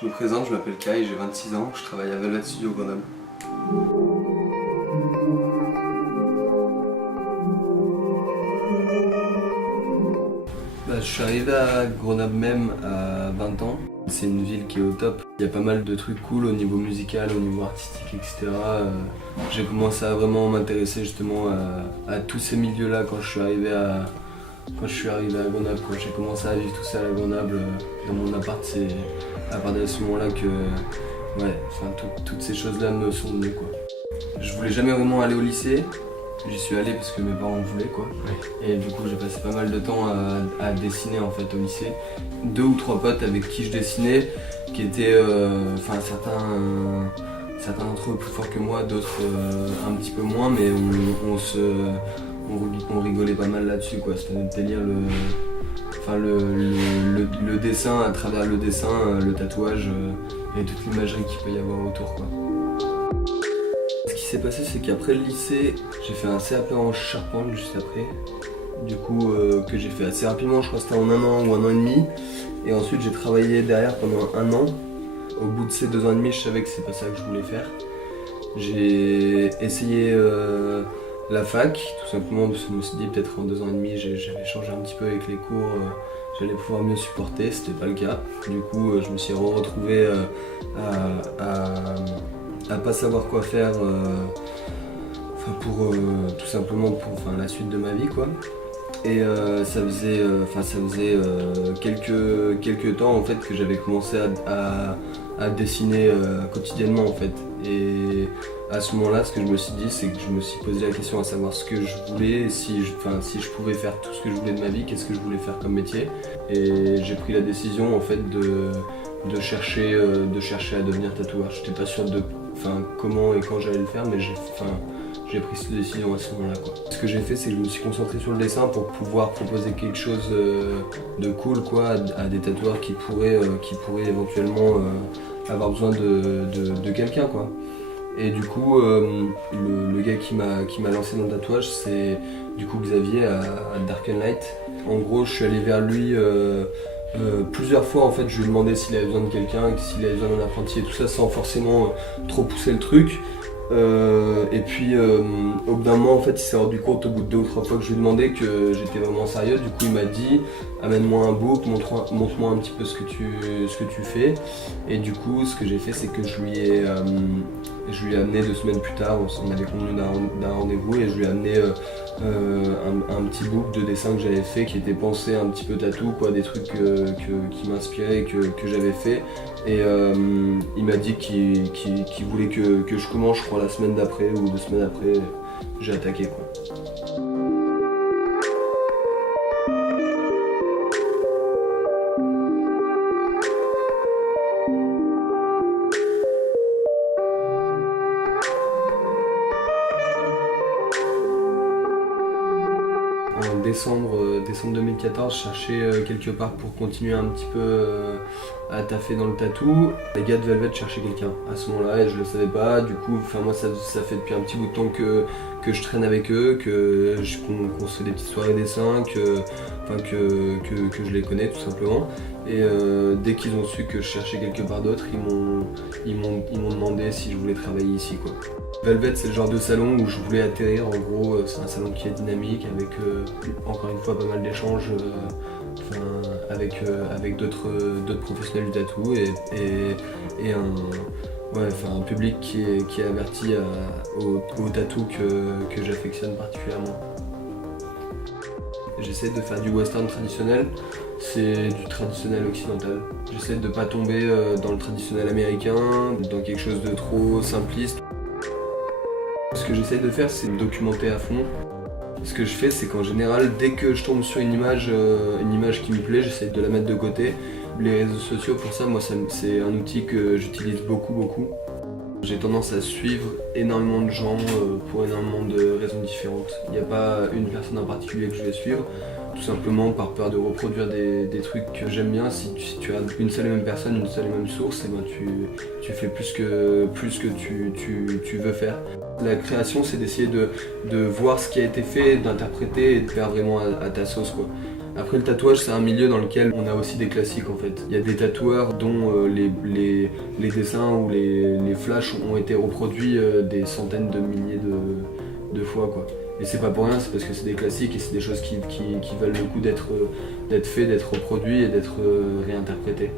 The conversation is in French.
Je me présente, je m'appelle Kai, j'ai 26 ans, je travaille à Velvet Studio Grenoble. Je suis arrivé à Grenoble même à 20 ans. C'est une ville qui est au top. Il y a pas mal de trucs cool au niveau musical, au niveau artistique, etc. J'ai commencé à vraiment m'intéresser justement à tous ces milieux-là quand je suis arrivé à Grenoble. Quand j'ai commencé à vivre tout seul à Grenoble, dans mon appart, c'est à partir de ce moment-là que toutes ces choses-là me sont venues, quoi. Je voulais jamais vraiment aller au lycée. J'y suis allé parce que mes parents voulaient, quoi. Et du coup j'ai passé pas mal de temps à dessiner en fait au lycée. 2 ou 3 potes avec qui je dessinais, qui étaient certains d'entre eux plus forts que moi, d'autres un petit peu moins, mais on rigolait pas mal là-dessus, quoi. C'était notre délire, le dessin, à travers le dessin, le tatouage et toute l'imagerie qu'il peut y avoir autour, quoi. Ce qui s'est passé, c'est qu'après le lycée, j'ai fait un CAP en charpente juste après. Du coup, que j'ai fait assez rapidement, je crois que c'était en 1 an ou 1 an et demi. Et ensuite, j'ai travaillé derrière pendant 1 an. Au bout de ces 2 ans et demi, je savais que c'est pas ça que je voulais faire. J'ai essayé la fac, tout simplement parce que je me suis dit peut-être en 2 ans et demi, j'avais changé un petit peu avec les cours, j'allais pouvoir mieux supporter, c'était pas le cas. Du coup, je me suis retrouvé à pas savoir quoi faire tout simplement pour la suite de ma vie, quoi. Et ça faisait quelques temps en fait que j'avais commencé à dessiner quotidiennement en fait. Et à ce moment-là, ce que je me suis dit, c'est que je me suis posé la question à savoir ce que je voulais, si je pouvais faire tout ce que je voulais de ma vie, qu'est-ce que je voulais faire comme métier. Et j'ai pris la décision en fait de chercher à devenir tatoueur. J'étais pas sûr de comment et quand j'allais le faire, mais j'ai pris cette décision à ce moment-là, quoi. Ce que j'ai fait, c'est que je me suis concentré sur le dessin pour pouvoir proposer quelque chose de cool, quoi, à des tatoueurs qui pourraient éventuellement avoir besoin de quelqu'un, quoi. Et du coup, le gars qui m'a lancé dans le tatouage, c'est du coup Xavier à Dark and Light. En gros, je suis allé vers lui plusieurs fois. En fait, je lui ai demandé s'il avait besoin de quelqu'un, s'il avait besoin d'un apprenti et tout ça, sans forcément trop pousser le truc. Et puis au bout d'un moment, en fait, il s'est rendu compte au bout de 2 ou 3 fois que je lui demandais que j'étais vraiment sérieux. Du coup, il m'a dit amène-moi un book, montre-moi un petit peu ce que tu fais. Et du coup, ce que j'ai fait, c'est que je lui ai amené 2 semaines plus tard. On avait convenu d'un rendez-vous et je lui ai amené un petit book de dessin que j'avais fait, qui était pensé un petit peu tatou, quoi, des trucs qui m'inspiraient, que j'avais fait. Et il m'a dit qu'il voulait que je commence, je crois, la semaine d'après ou 2 semaines après. J'ai attaqué, quoi. En décembre 2014, je cherchais quelque part pour continuer un petit peu à taffer dans le tatou. Les gars de Velvet cherchaient quelqu'un à ce moment-là et je le savais pas. Du coup, moi ça fait depuis un petit bout de temps que je traîne avec eux, qu'on se fait des petites soirées dessin, que je les connais tout simplement. Et dès qu'ils ont su que je cherchais quelque part d'autre, ils m'ont demandé si je voulais travailler ici, quoi. Velvet, c'est le genre de salon où je voulais atterrir. En gros, c'est un salon qui est dynamique avec encore une fois pas mal d'échanges avec d'autres professionnels du tatou et un public qui est averti au tatou que j'affectionne particulièrement. J'essaie de faire du western traditionnel, c'est du traditionnel occidental. J'essaie de ne pas tomber dans le traditionnel américain, dans quelque chose de trop simpliste. Ce que j'essaie de faire, c'est me documenter à fond. Ce que je fais, c'est qu'en général, dès que je tombe sur une image qui me plaît, j'essaie de la mettre de côté. Les réseaux sociaux, pour ça, moi, c'est un outil que j'utilise beaucoup. J'ai tendance à suivre énormément de gens pour énormément de raisons différentes. Il n'y a pas une personne en particulier que je vais suivre, tout simplement par peur de reproduire des trucs que j'aime bien. Si tu as une seule et même personne, une seule et même source, et ben tu fais plus que tu veux faire. La création, c'est d'essayer de voir ce qui a été fait, d'interpréter et de faire vraiment à ta sauce, quoi. Après le tatouage c'est un milieu dans lequel on a aussi des classiques en fait. Il y a des tatoueurs dont les dessins ou les flashs ont été reproduits des centaines de milliers de fois quoi. Et c'est pas pour rien, c'est parce que c'est des classiques et c'est des choses qui valent le coup d'être fait, d'être reproduit et d'être réinterprété.